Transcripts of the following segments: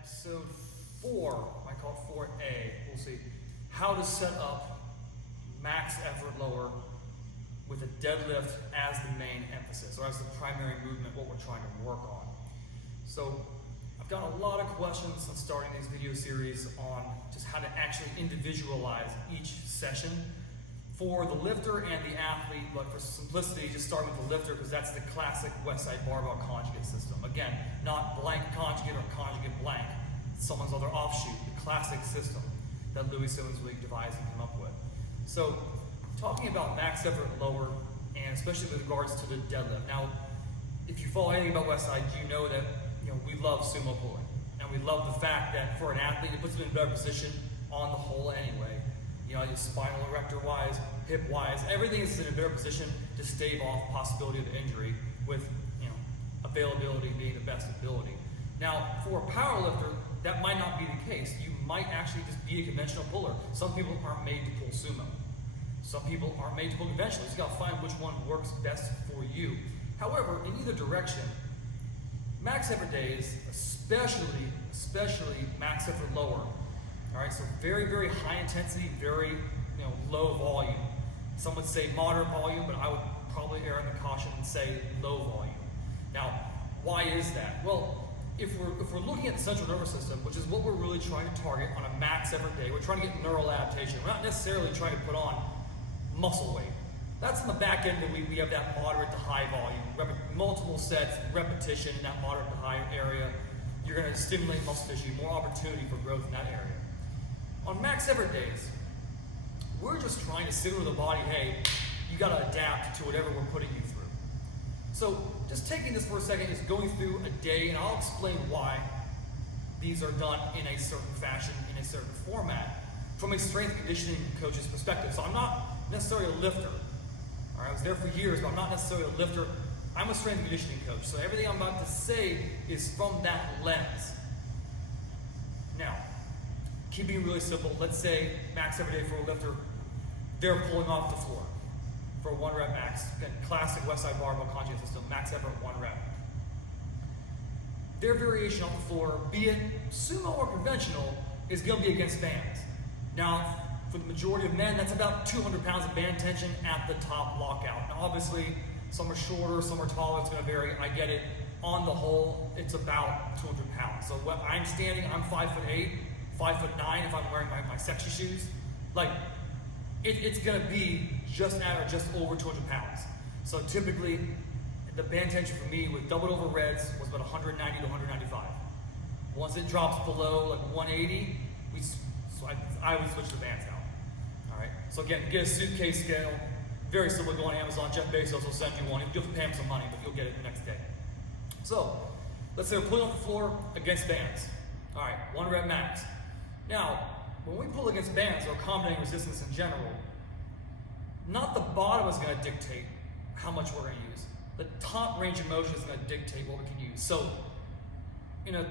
episode 4, I call it 4A, we'll see how to set up max effort lower with a deadlift as the main emphasis, or as the primary movement, what we're trying to work on. So I've got a lot of questions on starting these video series on just how to actually individualize each session for the lifter and the athlete, but for simplicity, just start with the lifter because that's the classic Westside Barbell Conjugate System. Again, not blank conjugate or conjugate blank, someone's other offshoot, the classic system that Louie Simmons devised and came up with. So, talking about max effort lower, and especially with regards to the deadlift. Now, if you follow anything about Westside, you know that we love sumo pulling, and we love the fact that for an athlete, it puts them in a better position on the whole anyway. Your spinal erector wise, hip wise, everything is in a better position to stave off possibility of injury with availability being the best ability. Now, for a powerlifter, that might not be the case. You might actually just be a conventional puller. Some people aren't made to pull sumo. Some people aren't made to pull conventional. You just gotta find which one works best for you. However, in either direction, max effort days, especially max effort lower. All right, so very, very high intensity, very low volume. Some would say moderate volume, but I would probably err on the caution and say low volume. Now, why is that? Well, if we're looking at the central nervous system, which is what we're really trying to target on a max effort day, we're trying to get neural adaptation. We're not necessarily trying to put on muscle weight. That's on the back end that we have that moderate to high volume, multiple sets, repetition in that moderate to high area. You're going to stimulate muscle tissue, more opportunity for growth in that area. On max effort days, we're just trying to signal to the body, hey, you got to adapt to whatever we're putting you through. So just taking this for a second is going through a day, and I'll explain why these are done in a certain fashion, in a certain format, from a strength conditioning coach's perspective. So I'm not necessarily a lifter. All right, I was there for years, but I'm not necessarily a lifter. I'm a strength conditioning coach. So everything I'm about to say is from that lens. Now, keeping it really simple, let's say max every day for a lifter, they're pulling off the floor for 1 rep max. Again, classic Westside Barbell Conjugate System, max effort 1 rep. Their variation off the floor, be it sumo or conventional, is going to be against bands. Now, for the majority of men, that's about 200 pounds of band tension at the top lockout. Now, obviously, some are shorter, some are taller, it's going to vary. I get it. On the whole, it's about 200 pounds. So when I'm standing, I'm 5'8", 5'9" if I'm wearing my sexy shoes. It's going to be just at or just over 200 pounds. So typically, the band tension for me with doubled over reds was about 190 to 195. Once it drops below 180, I would switch the bands out. All right. So again, get a suitcase scale. Very simple. Go on Amazon. Jeff Bezos will send you one. You have to pay him some money, but you'll get it the next day. So let's say we're pulling off the floor against bands. All right, 1 rep max. Now, when we pull against bands or accommodating resistance in general, not the bottom is going to dictate how much we're going to use. The top range of motion is going to dictate what we can use. So, in a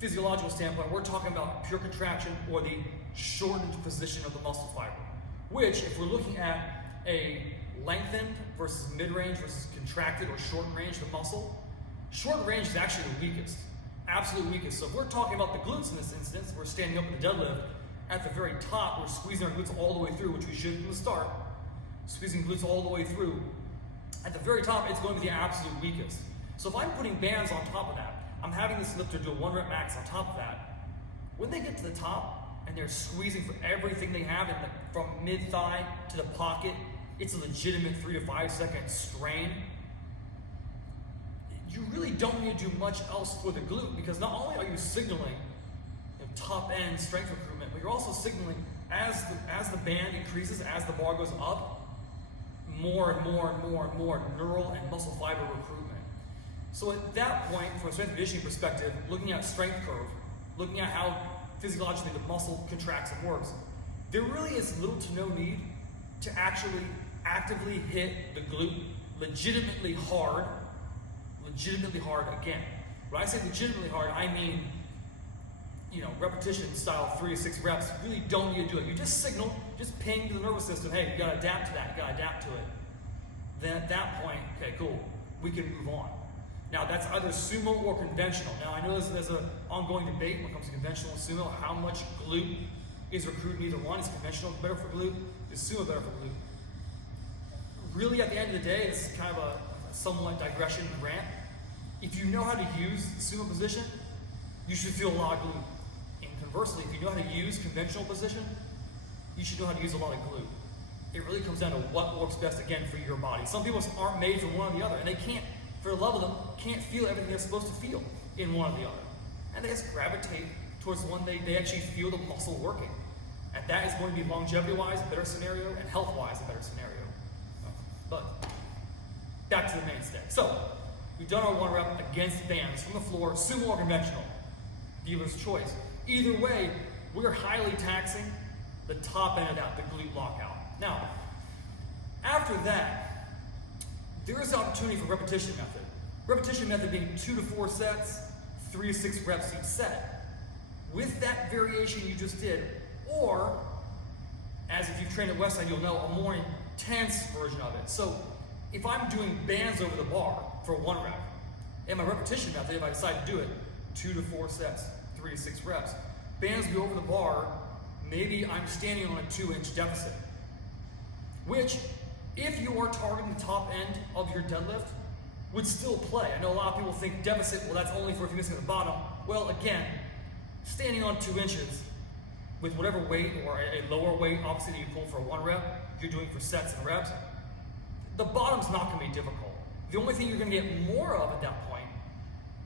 physiological standpoint, we're talking about pure contraction or the shortened position of the muscle fiber, which, if we're looking at a lengthened versus mid-range versus contracted or shortened range of the muscle, short range is actually the weakest, absolute weakest. So if we're talking about the glutes in this instance, we're standing up in the deadlift, at the very top, we're squeezing our glutes all the way through, which we should from the start, squeezing glutes all the way through. At the very top, it's going to be the absolute weakest. So if I'm putting bands on top of that, I'm having this lifter do a 1 rep max on top of that. When they get to the top and they're squeezing for everything they have from mid-thigh to the pocket, it's a legitimate 3 to 5 second strain. You really don't need to do much else for the glute, because not only are you signaling top end strength recruitment, but you're also signaling as the band increases, as the bar goes up, more and more neural and muscle fiber recruitment. So at that point, from a strength conditioning perspective, looking at strength curve, looking at how physiologically the muscle contracts and works, there really is little to no need to actually actively hit the glute legitimately hard again. When I say legitimately hard, I mean repetition style 3 to 6 reps. You really don't need to do it. You just signal, just ping to the nervous system, hey, you gotta adapt to that, you gotta adapt to it. Then at that point, okay, cool, we can move on. Now that's either sumo or conventional. Now I know there's an ongoing debate when it comes to conventional and sumo, how much glute is recruited in either one. Is conventional better for glute? Is sumo better for glute? Really at the end of the day, this is kind of a somewhat digression and rant. If you know how to use the sumo position, you should feel a lot of glute. And conversely, if you know how to use conventional position, you should know how to use a lot of glute. It really comes down to what works best, again, for your body. Some people aren't made for one or the other, and they can't, for the love of them, can't feel everything they're supposed to feel in one or the other. And they just gravitate towards the one they actually feel the muscle working. And that is going to be longevity-wise a better scenario, and health-wise a better scenario. But back to the mainstay. So we've done our 1 rep against bands from the floor, sumo or conventional. Dealer's choice. Either way, we're highly taxing the top end of that, the glute lockout. Now, after that, there is an opportunity for repetition method. Repetition method being 2 to 4 sets, 3 to 6 reps each set. With that variation you just did, or, as if you've trained at Westside, you'll know, a more intense version of it. So, if I'm doing bands over the bar for 1 rep, and my repetition method, if I decide to do it, 2 to 4 sets, 3 to 6 reps, bands be over the bar, maybe I'm standing on a 2-inch deficit. Which, if you are targeting the top end of your deadlift, would still play. I know a lot of people think deficit, well that's only for if you're missing the bottom. Well again, standing on 2 inches with whatever weight or a lower weight, obviously that you pull for a 1 rep, you're doing for sets and reps, the bottom's not gonna be difficult. The only thing you're gonna get more of at that point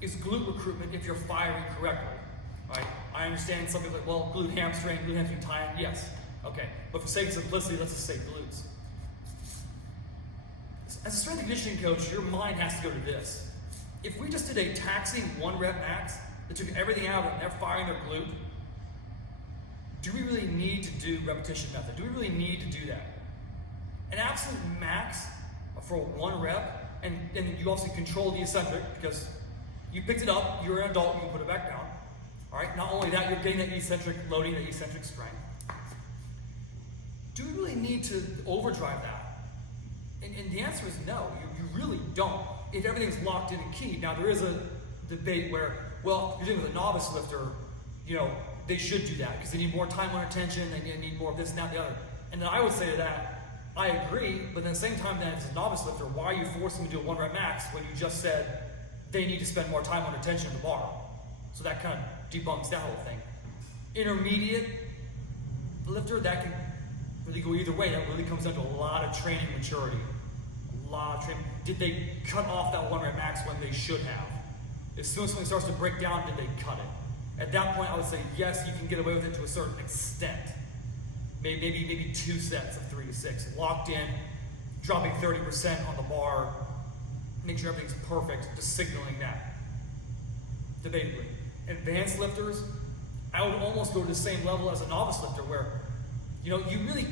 is glute recruitment if you're firing correctly, right? I understand some people are like, well, glute hamstring tie in, yes, okay. But for sake of simplicity, let's just say glutes. As a strength and conditioning coach, your mind has to go to this. If we just did a taxing 1 rep max that took everything out of it and they're firing their glute, do we really need to do repetition method? Do we really need to do that? An absolute max for 1 rep, and you also control the eccentric because you picked it up, you're an adult, you can put it back down. All right, not only that, you're getting that eccentric loading, that eccentric strength. Do we really need to overdrive that? And the answer is no, you really don't. If everything's locked in and keyed. Now there is a debate where, well, you're dealing with a novice lifter, you know, they should do that because they need more time under tension, they need more of this and that and the other. And then I would say to that, I agree, but at the same time, then as a novice lifter, why are you forcing them to do a 1 rep max when you just said they need to spend more time under tension in the bar? So that kind of debunks that whole thing. Intermediate lifter, that can really go either way. That really comes down to a lot of training maturity. A lot of training. Did they cut off that 1 rep max when they should have? As soon as something starts to break down, did they cut it? At that point, I would say, yes, you can get away with it to a certain extent. Maybe 2 sets of 3 to 6. Locked in, dropping 30% on the bar, make sure everything's perfect, just signaling that. Debatably. Advanced lifters, I would almost go to the same level as a novice lifter where, you know, you really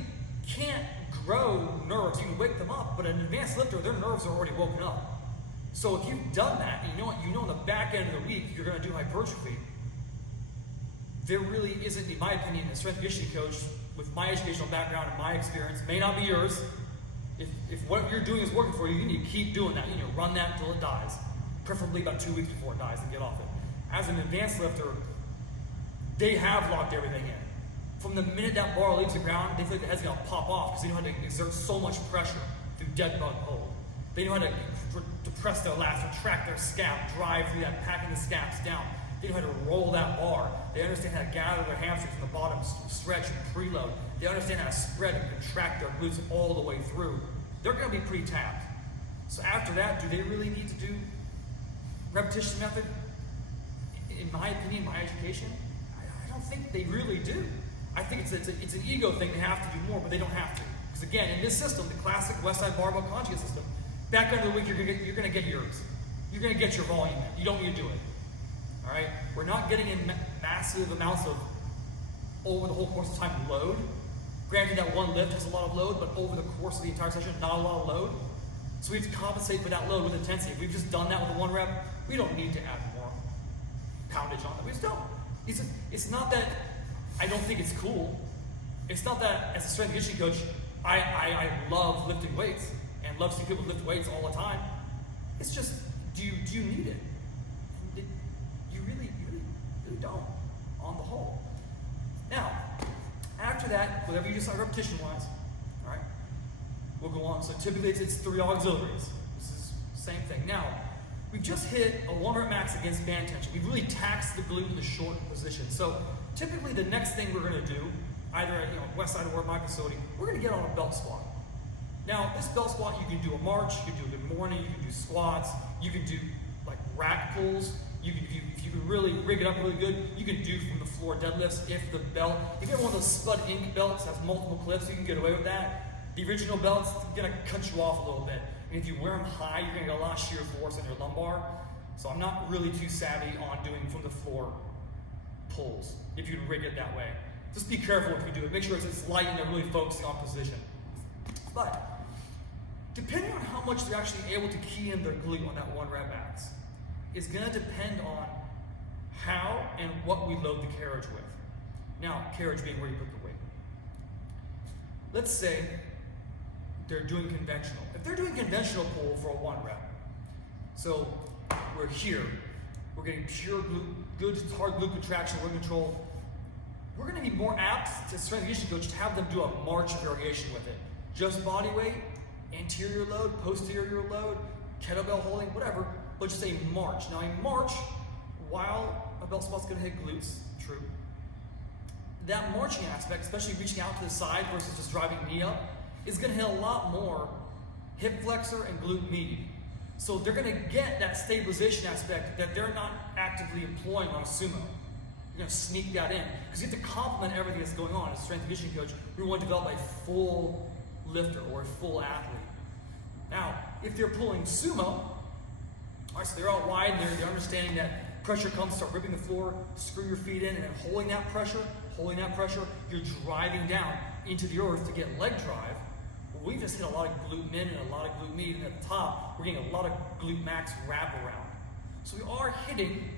can't grow nerves. You can wake them up, but an advanced lifter, their nerves are already woken up. So if you've done that, and you know what, you know in the back end of the week you're going to do hypertrophy, there really isn't, in my opinion, a strength and conditioning coach with my educational background and my experience, may not be yours. If what you're doing is working for you, you need to keep doing that. You need to run that until it dies, preferably about 2 weeks before it dies and get off it. As an advanced lifter, they have locked everything in. From the minute that bar leaves the ground, they feel like the head's going to pop off because they know how to exert so much pressure through dead bug hold. They know how to depress their lats, retract their scap, drive through that, packing the scaps down. They know how to roll that bar. They understand how to gather their hamstrings from the bottom, stretch and preload. They understand how to spread and contract their glutes all the way through. They're going to be pretty tapped. So after that, do they really need to do repetition method? In my opinion, my education, I don't think they really do. I think it's an ego thing. They have to do more, but they don't have to. Because again, in this system, the classic Westside Barbell Conjugate System, back end of the week, you're going to get yours. You're going to get your volume in. You don't need to do it. All right? We're not getting in massive amounts of, over the whole course of time, load. Granted, that one lift has a lot of load, but over the course of the entire session, not a lot of load. So we have to compensate for that load with intensity. If we've just done that with a 1 rep, we don't need to add more poundage on it. We just don't. It's not that I don't think it's cool. It's not that, as a strength and conditioning coach, I love lifting weights and love seeing people lift weights all the time. It's just, Do you need it? And you really don't, on the whole. Now, after that, whatever you decide repetition-wise, all right, we'll go on. So typically it's 3 auxiliaries. This is the same thing. Now, we've just hit a 1 rep max against band tension. We've really taxed the glute in the short position. So typically the next thing we're going to do, either at Westside or at my facility, we're going to get on a belt squat. Now, this belt squat, you can do a march, you can do a good morning, you can do squats, you can do like rack pulls. If you can really rig it up really good, you can do from the floor deadlifts. If you get one of those Spud Inc. belts that has multiple clips, you can get away with that. The original belt's gonna cut you off a little bit. And if you wear them high, you're gonna get a lot of shear force in your lumbar. So I'm not really too savvy on doing from the floor pulls, if you rig it that way. Just be careful if you do it. Make sure it's light and they're really focusing on position. But depending on how much they're actually able to key in their glute on that 1 rep max, is going to depend on how and what we load the carriage with. Now, carriage being where you put the weight. Let's say they're doing conventional. If they're doing conventional pull for a 1 rep, so we're here, we're getting pure glute, good hard glute contraction, we're in control, we're going to be more apt to strength and conditioning coach to have them do a march variation with it. Just body weight, anterior load, posterior load, kettlebell holding, whatever, but just a march. Now a march, while a belt squat's gonna hit glutes, true, that marching aspect, especially reaching out to the side versus just driving knee up, is gonna hit a lot more hip flexor and glute med. So they're gonna get that stabilization aspect that they're not actively employing on a sumo. You're gonna sneak that in, because you have to complement everything that's going on. As a strength and conditioning coach, we want to develop a full lifter or a full athlete. Now, if they're pulling sumo, all right, so they're out wide, and they're understanding that pressure comes, start ripping the floor, screw your feet in, and then holding that pressure, you're driving down into the earth to get leg drive. Well, we just hit a lot of glute min and a lot of glute med, and at the top, we're getting a lot of glute max wrap around. So we are hitting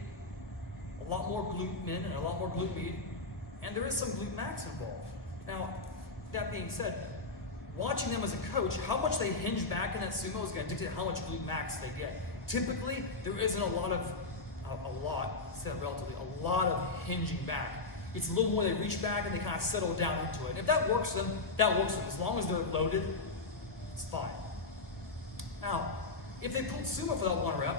a lot more glute min and a lot more glute med, and there is some glute max involved. Now, that being said, watching them as a coach, how much they hinge back in that sumo is going to dictate how much glute max they get. Typically, there isn't a lot of hinging back. It's a little more they reach back and they kind of settle down into it. And if that works for them, that works for them. As long as they're loaded, it's fine. Now, if they pulled sumo for that 1 rep,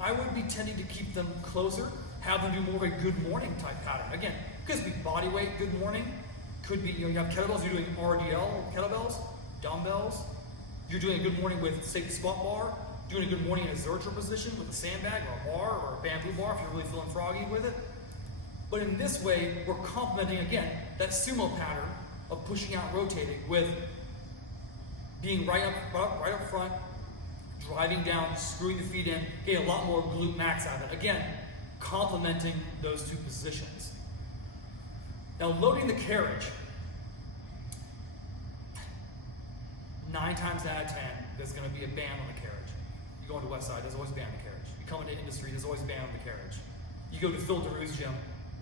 I would be tending to keep them closer, have them do more of a good morning type pattern. Again, could be body weight, good morning. Could be, you have kettlebells, you're doing RDL kettlebells, dumbbells. You're doing a good morning with, say, the squat bar. Doing a good morning in a Zercher position with a sandbag or a bar or a bamboo bar if you're really feeling froggy with it. But in this way, we're complementing, again, that sumo pattern of pushing out, rotating with being right up front, driving down, screwing the feet in, getting a lot more glute max out of it. Again, complementing those 2 positions. Now, loading the carriage, 9 times out of 10, there's going to be a band on the carriage. You go into Westside, there's always a band on the carriage. You come into industry, there's always a band on the carriage. You go to Phil DeRue's gym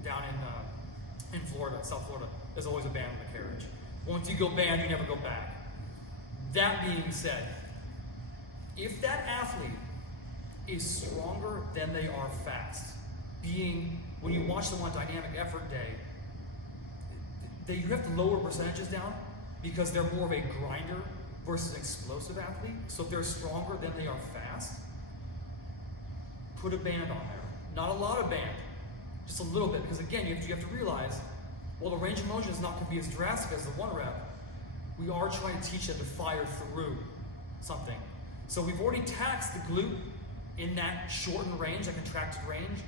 down in Florida, South Florida, there's always a band on the carriage. Once you go band, you never go back. That being said, if that athlete is stronger than they are fast, when you watch them on dynamic effort day, you have to lower percentages down because they're more of a grinder versus an explosive athlete. So if they're stronger than they are fast, put a band on there. Not a lot of band, just a little bit, because again, you have to realize, while the range of motion is not going to be as drastic as the 1 rep, we are trying to teach them to fire through something. So we've already taxed the glute in that shortened range, that contracted range.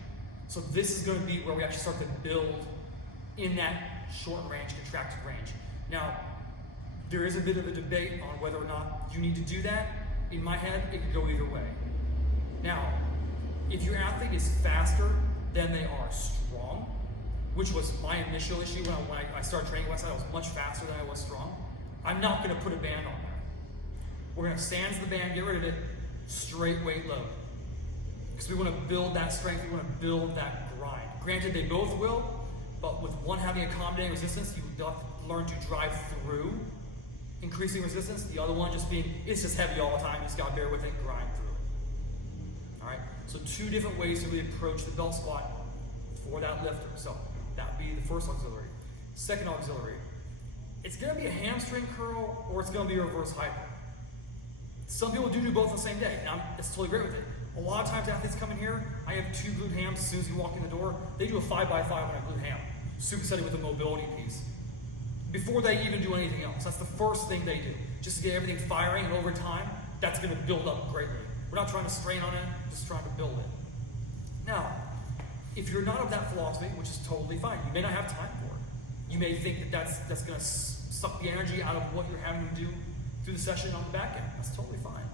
So this is going to be where we actually start to build in that shortened range, contracted range. Now, there is a bit of a debate on whether or not you need to do that. In my head, it could go either way. Now, if your athlete is faster than they are strong, which was my initial issue when I started training Westside, I was much faster than I was strong, I'm not going to put a band on there. We're going to sans the band, get rid of it, straight weight load. Because we want to build that strength, we want to build that grind. Granted, they both will, but with one having accommodating resistance, you have to learn to drive through increasing resistance. The other one just being, it's just heavy all the time, you just got to bear with it and grind through it. All right. So 2 different ways to really approach the belt squat for that lifter. So that would be the first auxiliary. Second auxiliary, it's going to be a hamstring curl or it's going to be a reverse hyper. Some people do both on the same day, and it's totally great with it. A lot of times athletes come in here, I have 2 glute hams as soon as you walk in the door. They do a 5x5 on a glute ham, supersetted with a mobility piece. Before they even do anything else. That's the first thing they do. Just to get everything firing, and over time, that's going to build up greatly. We're not trying to strain on it, just trying to build it. Now, if you're not of that philosophy, which is totally fine, you may not have time for it. You may think that that's going to suck the energy out of what you're having to do through the session on the back end. That's totally fine.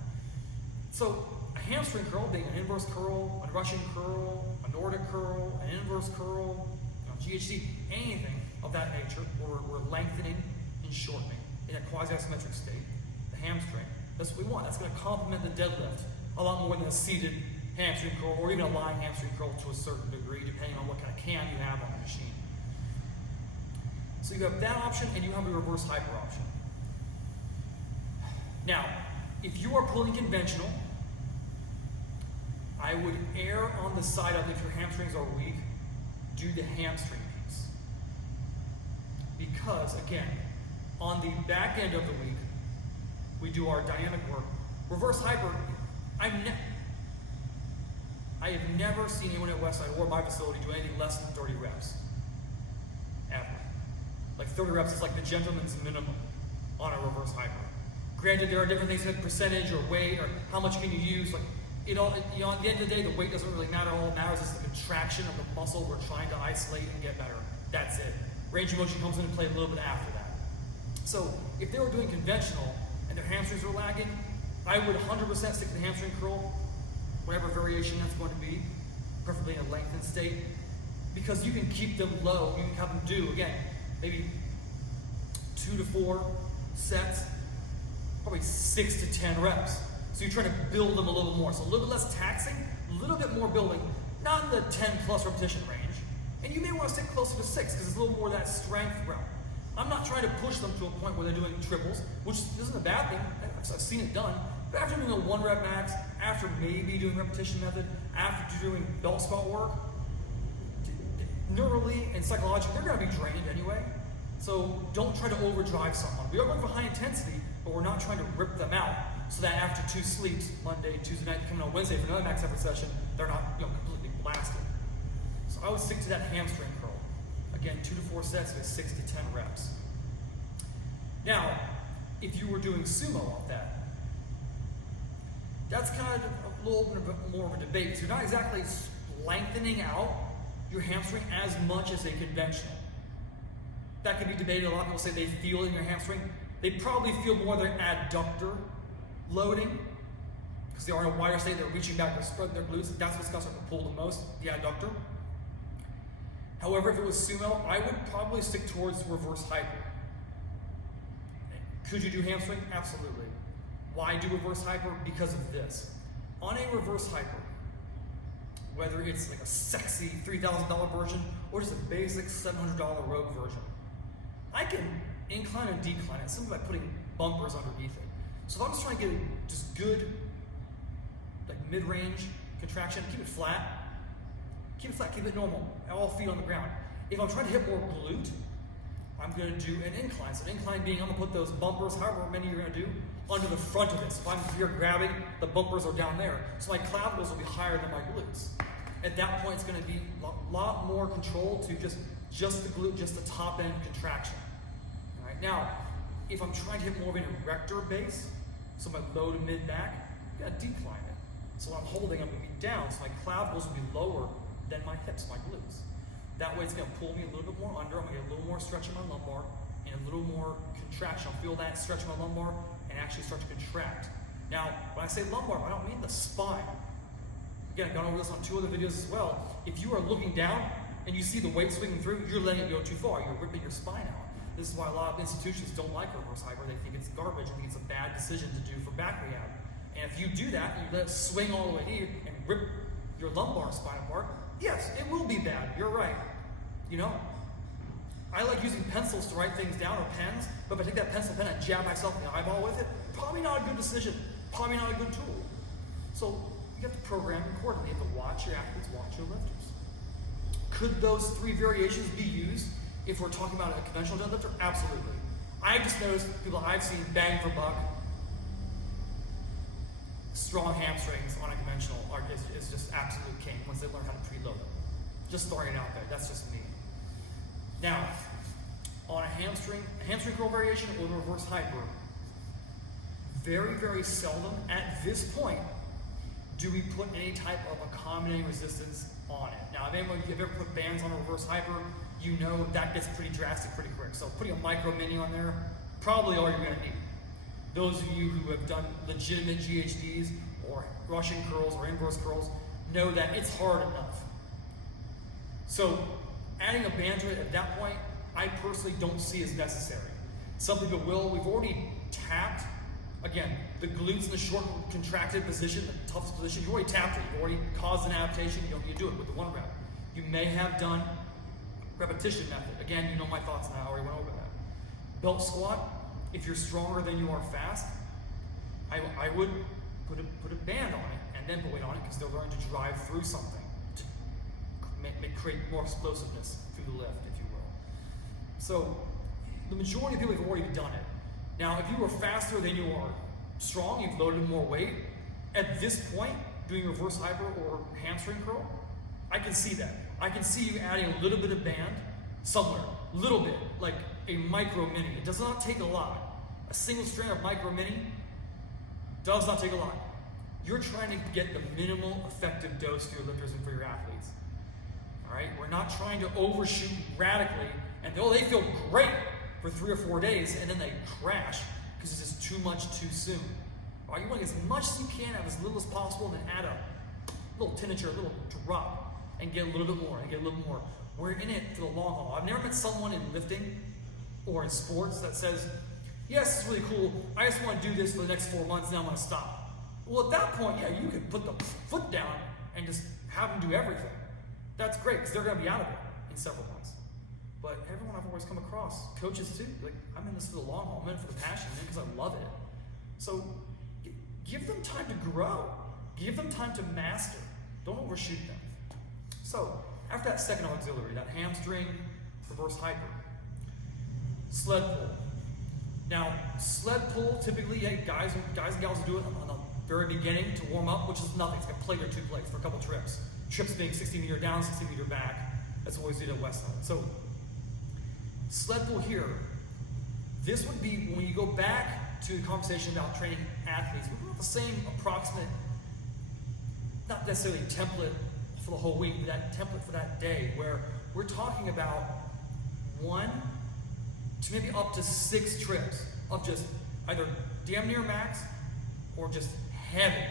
So a hamstring curl being an inverse curl, a Russian curl, a Nordic curl, an inverse curl, GHC, anything of that nature, where we're lengthening and shortening in a quasi-isometric state, the hamstring, that's what we want. That's going to complement the deadlift a lot more than a seated hamstring curl or even a lying hamstring curl to a certain degree, depending on what kind of cam you have on the machine. So you have that option and you have a reverse hyper option. Now, if you are pulling conventional, I would err on the side of, if your hamstrings are weak, do the hamstring piece. Because, again, on the back end of the week, we do our dynamic work. Reverse hyper, I have never seen anyone at Westside or my facility do anything less than 30 reps. Ever. Like 30 reps is like the gentleman's minimum on a reverse hyper. Granted, there are different things like percentage or weight or how much can you use. Like, at the end of the day, the weight doesn't really matter. All that matters is the contraction of the muscle we're trying to isolate and get better. That's it. Range of motion comes into play a little bit after that. So if they were doing conventional and their hamstrings were lagging, I would 100% stick to the hamstring curl, whatever variation that's going to be, preferably in a lengthened state, because you can keep them low. You can have them do, again, maybe 2 to 4 sets, probably 6 to 10 reps. So you're trying to build them a little more. So a little bit less taxing, a little bit more building, not in the 10 plus repetition range. And you may want to stick closer to 6 because it's a little more of that strength realm. I'm not trying to push them to a point where they're doing triples, which isn't a bad thing. I've seen it done. But after doing a 1 rep max, after maybe doing repetition method, after doing belt squat work, neurally and psychologically, they're going to be drained anyway. So don't try to overdrive someone. We are going for high intensity, but we're not trying to rip them out so that after 2 sleeps, Monday, Tuesday night, coming on Wednesday for another max effort session, they're not completely blasted. So I would stick to that hamstring curl. Again, 2 to 4 sets with 6 to 10 reps. Now, if you were doing sumo off that, that's kind of a little bit more of a debate. So you're not exactly lengthening out your hamstring as much as a conventional. That can be debated. A lot of people say they feel in your hamstring. They probably feel more their adductor loading because they are in a wider state. They're reaching back, they're spreading their glutes. That's what's going to pull the most, the adductor. However, if it was sumo, I would probably stick towards reverse hyper. Could you do hamstring? Absolutely. Why do reverse hyper? Because of this. On a reverse hyper, whether it's like a sexy $3,000 version or just a basic $700 Rogue version, I can incline and decline it simply by putting bumpers underneath it. So if I'm just trying to get just good, like mid-range contraction, keep it flat, keep it normal, all feet on the ground. If I'm trying to hit more glute, I'm going to do an incline. So an incline being, I'm going to put those bumpers, however many you're going to do, under the front of it. So if I'm here grabbing, the bumpers are down there. So my clavicles will be higher than my glutes. At that point, it's going to be a lot more control to just the glute, just the top end contraction. All right. Now, if I'm trying to hit more of an erector base, so my low to mid back, I'm going to decline it. So when I'm holding, I'm going to be down, so my clavicles will be lower than my hips, my glutes. That way it's going to pull me a little bit more under. I'm going to get a little more stretch in my lumbar and a little more contraction. I'll feel that stretch in my lumbar and actually start to contract. Now, when I say lumbar, I don't mean the spine. Again, I've gone over this on 2 other videos as well. If you are looking down and you see the weight swinging through, you're letting it go too far. You're ripping your spine out. This is why a lot of institutions don't like reverse hyper. They think it's garbage. They think it's a bad decision to do for back rehab. And if you do that, and you let it swing all the way to you and rip your lumbar spine apart, yes, it will be bad. You're right. I like using pencils to write things down or pens, but if I take that pencil pen and jab myself in the eyeball with it, probably not a good decision. Probably not a good tool. So you have to program accordingly. You have to watch your athletes, watch your lifters. Could those 3 variations be used if we're talking about a conventional deadlifter? Absolutely. I've just noticed people I've seen bang for buck, strong hamstrings on a conventional is just absolute king once they learn how to preload them. Just throwing it out there, that's just me. Now, on a hamstring curl variation or the reverse hyper, very, very seldom at this point do we put any type of accommodating resistance on it. Now, if you've ever put bands on a reverse hyper, you know that gets pretty drastic pretty quick. So putting a micro mini on there, probably all you're gonna need. Those of you who have done legitimate GHDs or Russian curls or inverse curls know that it's hard enough. So adding a band to it at that point, I personally don't see as necessary. Some people will. We've already tapped, again, the glutes in the short contracted position, the toughest position. You've already tapped it. You've already caused an adaptation. You do it with the 1 rep. You may have done repetition method. Again, you know my thoughts on that. I already went over that. Belt squat, if you're stronger than you are fast, I would put a band on it and then put weight on it because they're going to drive through something to create more explosiveness through the lift, if you will. So the majority of people have already done it. Now, if you are faster than you are strong, you've loaded more weight, at this point, doing reverse hyper or hamstring curl, I can see that. I can see you adding a little bit of band somewhere, little bit, like a micro mini. It does not take a lot. A single strand of micro mini does not take a lot. You're trying to get the minimal effective dose for your lifters and for your athletes. All right, we're not trying to overshoot radically and they feel great for 3 or 4 days and then they crash because it's just too much too soon. All right, you want to get as much as you can, have as little as possible, and then add a little tincture, a little drop, and get a little bit more, and get a little more. We're in it for the long haul. I've never met someone in lifting or in sports that says, yes, it's really cool, I just want to do this for the next 4 months, now I'm going to stop. Well, at that point, yeah, you could put the foot down and just have them do everything. That's great, because they're going to be out of it in several months. But everyone I've always come across, coaches too, like, I'm in this for the long haul, I'm in it for the passion, I'm in it because I love it. So give them time to grow. Give them time to master. Don't overshoot them. So after that second auxiliary, that hamstring, reverse hyper, sled pull. Now, sled pull, typically, hey, guys and gals will do it on the very beginning to warm up, which is nothing. It's like a plate or 2 plates for a couple trips. Trips being 60 meter down, 60 meter back. That's what we did at Westside. So sled pull here, this would be when you go back to the conversation about training athletes, we're going to have the same approximate, not necessarily template for the whole week, but that template for that day, where we're talking about 1 to maybe up to 6 trips of just either damn near max or just heavy.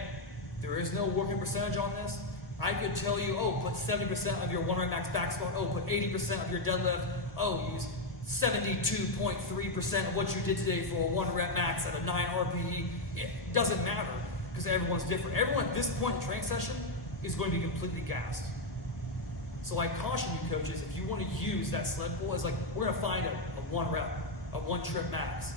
There is no working percentage on this. I could tell you, oh, put 70% of your 1 rep max back squat, oh, put 80% of your deadlift, oh, use 72.3% of what you did today for a 1 rep max at a 9 RPE. It doesn't matter because everyone's different. Everyone at this point in the training session is going to be completely gassed. So I caution you coaches, if you want to use that sled pull, it's like we're going to find a 1 rep, a 1 trip max.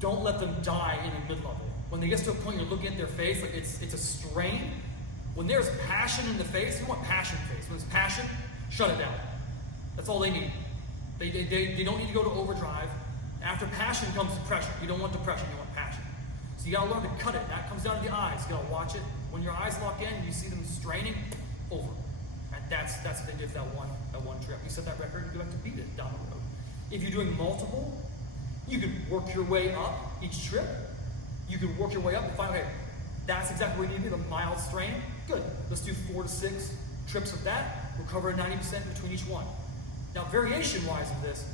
Don't let them die in the mid-level. When they get to a point you're looking at their face, like it's a strain. When there's passion in the face, you want passion face. When there's passion, shut it down. That's all they need. They don't need to go to overdrive. After passion comes depression. You don't want depression, you want passion. So you gotta learn to cut it. That comes down to the eyes. You gotta watch it. When your eyes lock in and you see them straining, over. And that's what they did for that one trip. You set that record, you have to beat it down the road. If you're doing multiple, you can work your way up each trip. You can work your way up and find, okay, that's exactly what you need to be, the mild strain. Good. Let's do 4 to 6 trips of that. We'll cover 90% between each one. Now, variation-wise of this,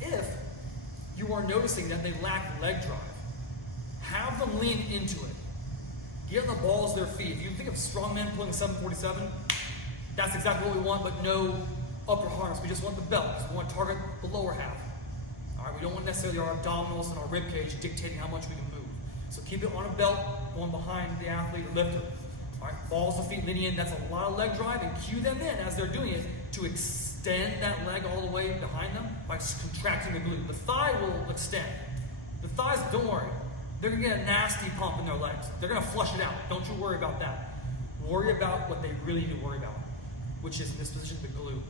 if you are noticing that they lack leg drive, have them lean into it. Get the balls of their feet. If you think of strongmen pulling a 747, that's exactly what we want, but no upper harness. We just want the belt. We want to target the lower half. All right, we don't want necessarily our abdominals and our rib cage dictating how much we can move. So keep it on a belt, going behind the athlete or lifter. All right, balls of feet leaning in. That's a lot of leg drive, and cue them in as they're doing it to extend that leg all the way behind them by contracting the glute. The thigh will extend. The thighs, don't worry. they're going to get a nasty pump in their legs. They're going to flush it out. Don't you worry about that. Worry about what they really need to worry about, which is in this position, the glute.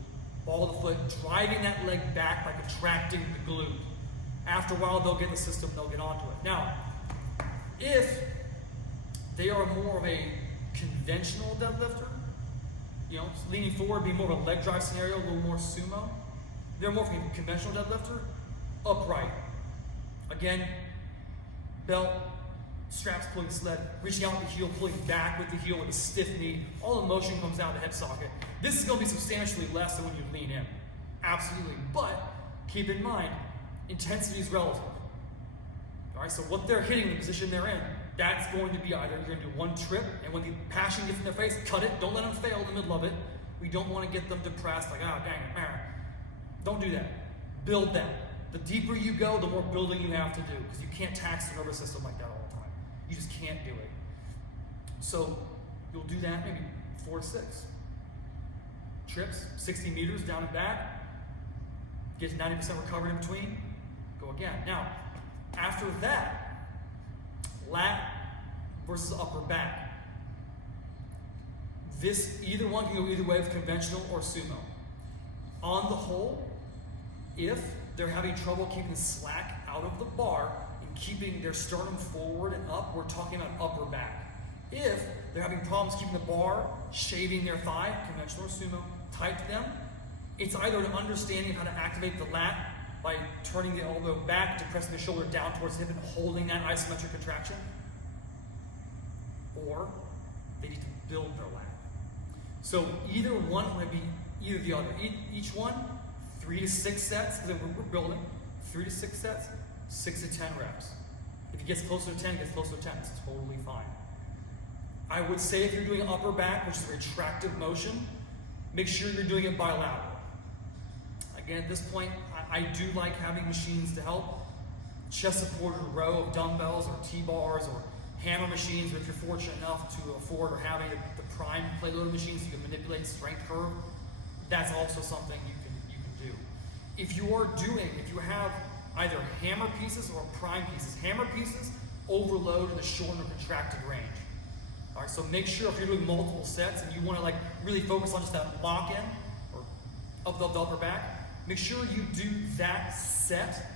Ball of the foot, driving that leg back by contracting the glute. After a while, they'll get the system, they'll get onto it. Now, if they are more of a conventional deadlifter, you know, leaning forward, be more of a leg drive scenario, a little more sumo. They're more of a conventional deadlifter, upright. Again, belt, straps pulling the sled, reaching out with the heel, pulling back with the heel with a stiff knee. All the motion comes out of the hip socket. This is going to be substantially less than when you lean in. Absolutely. But keep in mind, intensity is relative. All right, so what they're hitting, the position they're in, that's going to be either you're going to do one trip, and when the passion gets in their face, cut it. Don't let them fail in the middle of it. We don't want to get them depressed, like, oh, dang it, man. Don't do that. Build them. The deeper you go, the more building you have to do, because you can't tax the nervous system like that all the time. You just can't do it. So you'll do that maybe 4 to 6. Trips, 60 meters down and back. Get to 90% recovery in between. Go again. Now, after that, lat versus upper back. Either one can go either way with conventional or sumo. On the whole, if they're having trouble keeping the slack out of the bar and keeping their sternum forward and up, we're talking about upper back. If they're having problems keeping the bar, shaving their thigh, conventional or sumo, tight to them, it's either an understanding of how to activate the lat by turning the elbow back, depressing the shoulder down towards the hip and holding that isometric contraction, or they need to build their lat. So either one would be either the other. Each one, 3 to 6 sets, because we're building 3 to 6 sets, 6 to 10 reps. If it gets closer to 10, it gets closer to 10. It's totally fine. I would say if you're doing upper back, which is a retractive motion, make sure you're doing it bilateral. Again, at this point, I do like having machines to help. Chest-supported row of dumbbells or T-bars or hammer machines, or if you're fortunate enough to afford or having the prime plate-loaded machines, you can manipulate strength curve. That's also something you can do. If you have either hammer pieces or prime pieces, hammer pieces overload in the short or contracted range. All right, so make sure if you're doing multiple sets and you want to like really focus on just that lock-in or of the upper back, make sure you do that set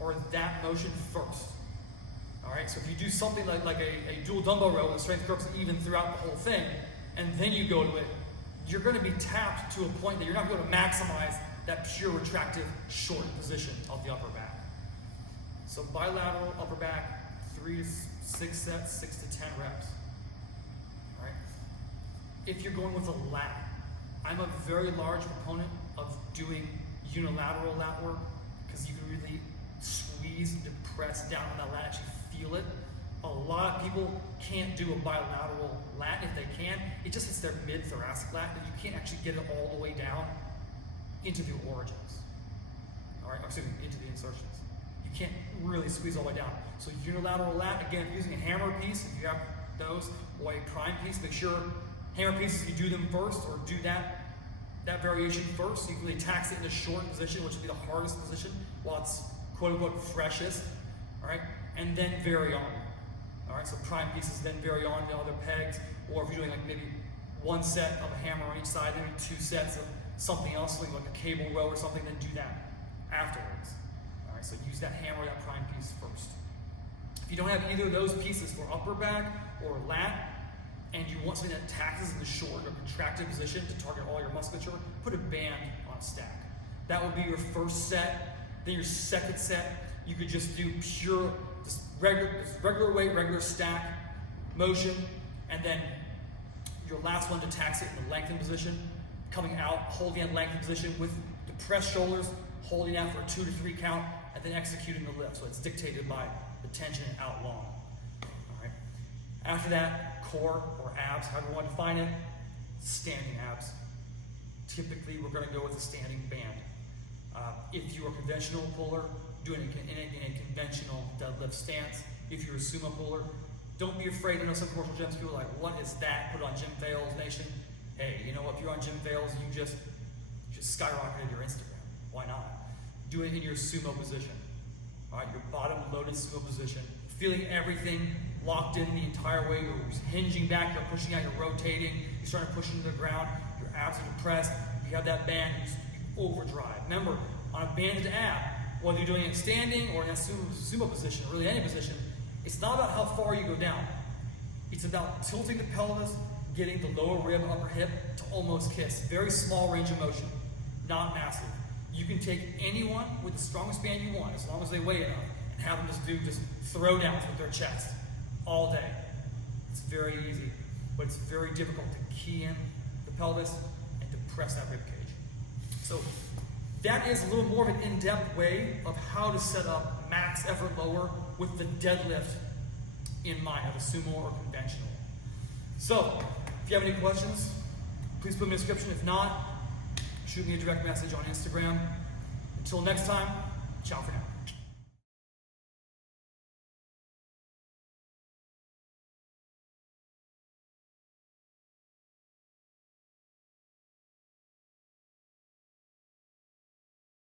or that motion first. All right, so if you do something like a dual dumbbell row with the strength curves even throughout the whole thing, and then you go to it, you're going to be tapped to a point that you're not going to maximize that pure retractive short position of the upper back. So bilateral upper back, 3 to 6 sets, 6 to 10 reps. All right. If you're going with a lat, I'm a very large proponent of doing unilateral lat work because you can really squeeze and depress down on that lat, actually feel it. A lot of people can't do a bilateral lat. If they can, it just hits their mid-thoracic lat, but you can't actually get it all the way down into the origins. All right, excuse me, into the insertions. You can't really squeeze all the way down. So unilateral lat, again, if you're using a hammer piece, if you have those, or a prime piece, make sure hammer pieces, you do them first, or do that variation first, so you can really tax it in the short position, which would be the hardest position, while it's quote-unquote freshest, all right, and then vary on. All right, so prime pieces, then vary on to other pegs, or if you're doing like maybe 1 set of a hammer on each side, then 2 sets of something else, like a cable row or something, then do that afterwards. All right, so use that hammer or that prime piece first. If you don't have either of those pieces for upper back or lat, and you want something that taxes in the short or contracted position to target all your musculature, put a band on a stack. That would be your first set. Then your second set, you could just do pure, just regular weight, regular stack motion, and then your last one to tax it in the lengthened position, coming out, holding that lengthened position with depressed shoulders, holding that for a 2 to 3 count, and then executing the lift. So it's dictated by the tension out long. All right. After that, core or abs, however you want to define it, standing abs. Typically, we're going to go with a standing band. If you're a conventional puller, doing it in a conventional deadlift stance. If you're a sumo puller, don't be afraid. I know some commercial gyms, people are like, what is that? Put it on Gym Fails Nation. Hey, you know what? If you're on Gym Fails, you just skyrocketed your Instagram. Why not? Do it in your sumo position. All right, your bottom loaded sumo position, feeling everything locked in the entire way. You're hinging back, you're pushing out, you're rotating, you're starting to push into the ground, your abs are depressed, you have that band, you overdrive. Remember, on a banded ab, whether you're doing it standing or in that sumo position, or really any position, it's not about how far you go down. It's about tilting the pelvis, getting the lower rib, upper hip to almost kiss. Very small range of motion, not massive. You can take anyone with the strongest band you want, as long as they weigh enough, and have them just throw downs with their chest all day. It's very easy, but it's very difficult to key in the pelvis and depress that rib cage. So that is a little more of an in-depth way of how to set up max effort lower with the deadlift in mind, of a sumo or conventional. So, if you have any questions, please put them in the description. If not, shoot me a direct message on Instagram. Until next time, ciao for now.